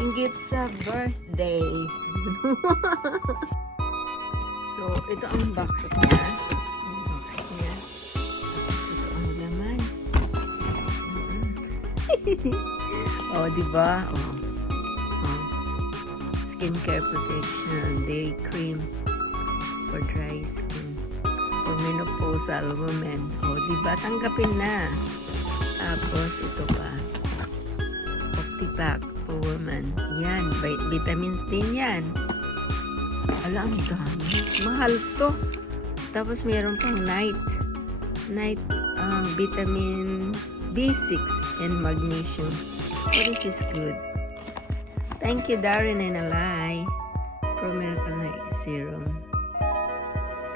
and gift sa birthday. So, ito ang box niya. Ito ang laman. Oh, diba? Oh. Skincare protection, day cream for dry skin, for menopausal women. Oh, diba? Tanggapin na. Tapos, ito pa. Optipack for women. Yan, vitamins din yan. Ala, ang dami. Mahal to. Tapos, mayroon pang night vitamin B6 and magnesium. What is this good? Thank you, Darren and Alay. Pro Miracle Night Serum.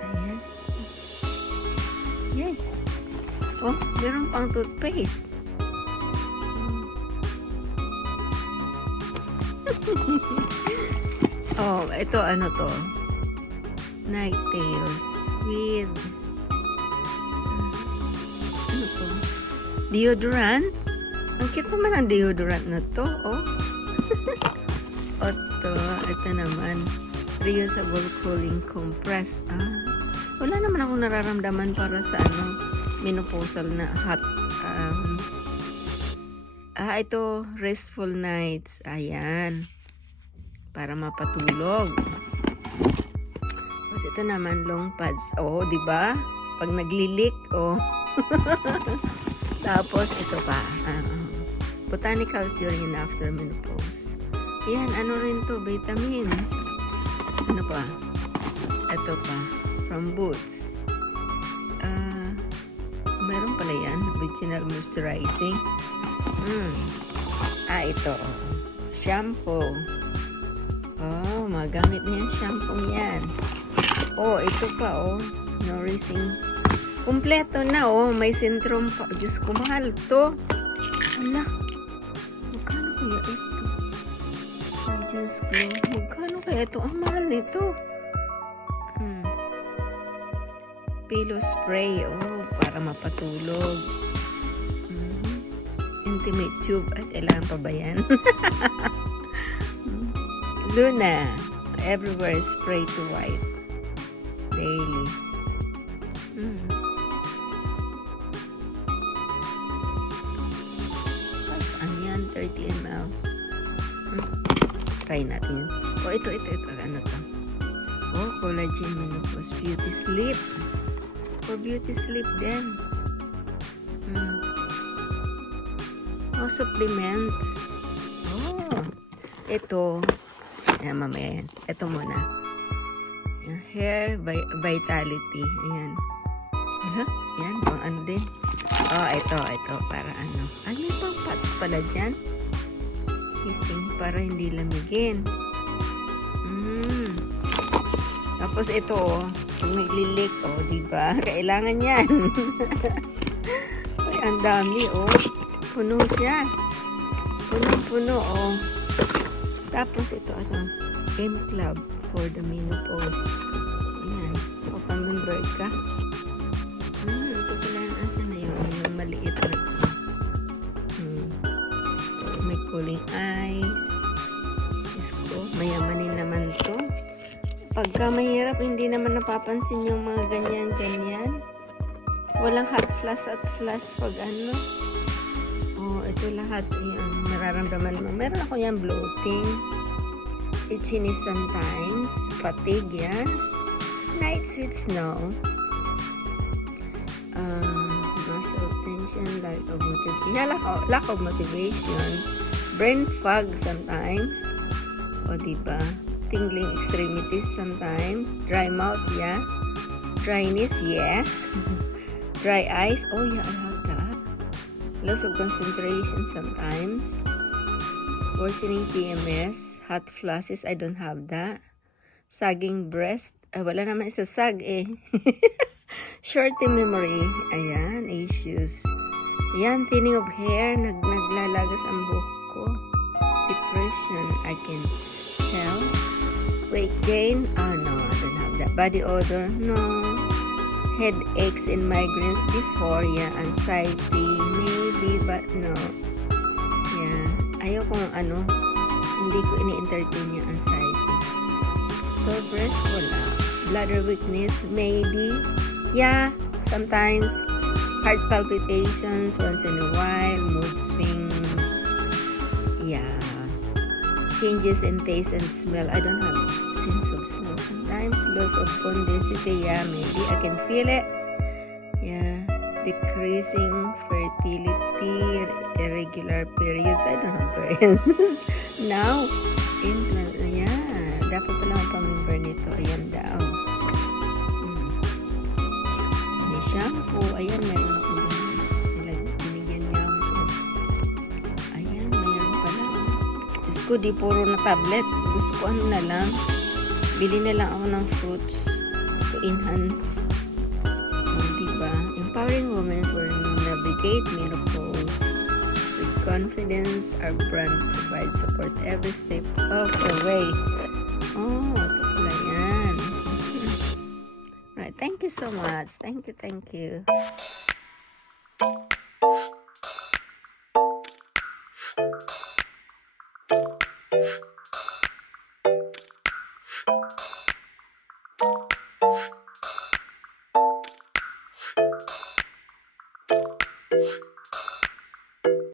Ayan. Yay. Oh, meron pang toothpaste. Oh, ito ano to? Night Tales with ano to? Deodorant? Ang cute naman ang deodorant na to, oh. Ito naman, reusable cooling compress. Wala naman akong nararamdaman para sa menopausal na hot. Ito, restful nights. Ayan. Para mapatulog. Tapos ito naman, long pads. Oh, di ba? Pag naglilik, oh. Tapos ito pa. Botanicals during and after menopause. Yan, ano rin to? Vitamins. Ano pa? Ito pa. From Boots. Meron pala yan. Original moisturizing. Ito. Shampoo. Oh, magamit na yung shampoo yan. Oh, ito pa, oh. Nourishing. Kompleto na, oh. May syndrome pa. Diyos ko, mahal to. Hala. Magkano kaya ito? Just glow. Magkano kaya ito? Ang mahal nito. Pillow spray. Oh, para mapatulog. Intimate tube. At kailangan pa ba yan? Luna. Everywhere spray to wipe. Daily. Ano yan? 30 ml. Try natin yun. Oh, ito. Ano to? Oh, collagen menopause beauty sleep. For beauty sleep din. Oh, supplement. Oh, ito. Ayan, mamaya yan. Ito muna. Hair vitality. Ayan. Yan, pang ano din. Oh, ito. Para ano. Ay, may pang pots pala dyan. Heating para hindi lamigin. Tapos ito, pag naglilik, oh, diba? Kailangan yan. Ay, ang dami, oh. Puno siya. Puno, oh. Tapos ito, M Club for the menopause. Ayan. Pamember ka. Ito pala yung asa na yung maliit na. May cooling eyes. Isko, mayamanin naman to. Pagka mahirap, hindi naman napapansin yung mga ganyan. Walang hot flash at flash pag ano. Oh, ito lahat. Yan, nararamdaman mo. Meron ako yan, bloating. Itchiness sometimes. Fatigue, yan. Nights with snow. Muscle tension, lack of motivation. Brain fog sometimes. O, diba? Tingling extremities sometimes. Dry mouth, yeah. Dryness, yeah. Dry eyes, oh yeah, I have that. Loss of concentration sometimes. Worsening PMS. Hot flashes, I don't have that. Sagging breast, wala naman isasag eh. Short memory, ayan, issues. Yan, thinning of hair, naglalagas ang buhok ko. Depression, I can tell. Weight gain, no, I don't have that. Body odor, no. Headaches and migraines before, yeah. Anxiety, maybe, but no. Yeah, ayokong Hindi ko ini-entertain yung anxiety. Sore breast, wala. Bladder weakness, maybe. Yeah, sometimes heart palpitations once in a while, mood swings. Yeah. Changes in taste and smell. I don't have sense of smell. Sometimes loss of bone density. Yeah, maybe I can feel it. Yeah. Decreasing fertility, irregular periods. I don't have periods. Now, implant. Yeah. Dapat pala ang pamimber nito. Ayan daw. May shampoo. Ayan, meron ako binigyan niya ako. So, ayan, mayroon pala. Diyos ko, di puro na tablet. Gusto ko ano na lang. Bili na lang ako ng fruits to enhance. Diba? Empowering women for navigate menopause. With confidence, our brand provides support every step of the way. Oh, ito pala yan. Right, thank you so much. Thank you.